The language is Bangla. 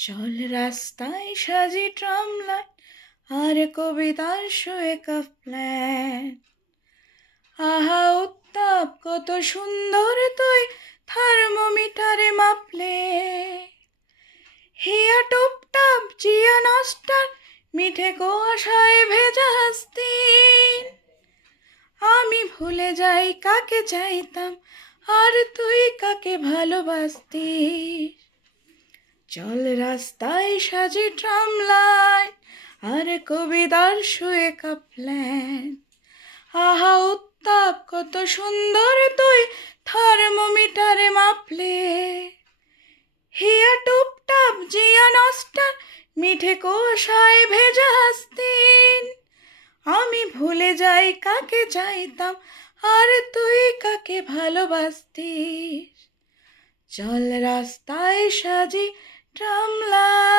চল রাস্তায় সাজি ট্রামলাইট আর কবিতার শোয়ে কাপ প্ল্যান। আহা উত্তাপ কত সুন্দর তুই থার্মোমিটারে মাপলে। হিয়া টুপটাপ জিয়া নস্টার মিঠে কুয়াশায় ভেজা হাস্তিন। আমি ভুলে যাই কাকে চাইতাম আর তুই কাকে ভালোবাসতিস। চল রাস্তায় সাজি ট্রামলাইট আর কবিতার শুয়ে কাঁপলেন। আহা উত্তাপ কত সুন্দর তুই থার্মোমিটারে মাপলে। হিয়া টুপটাপ জিয়া নস্টার মিঠে কুয়াশায় ভেজা হাস্তিন। আমি ভুলে যাই কাকে চাইতাম আর তুই কাকে ভালোবাসতিস। চল রাস্তায় সাজি ট্রামলাইট।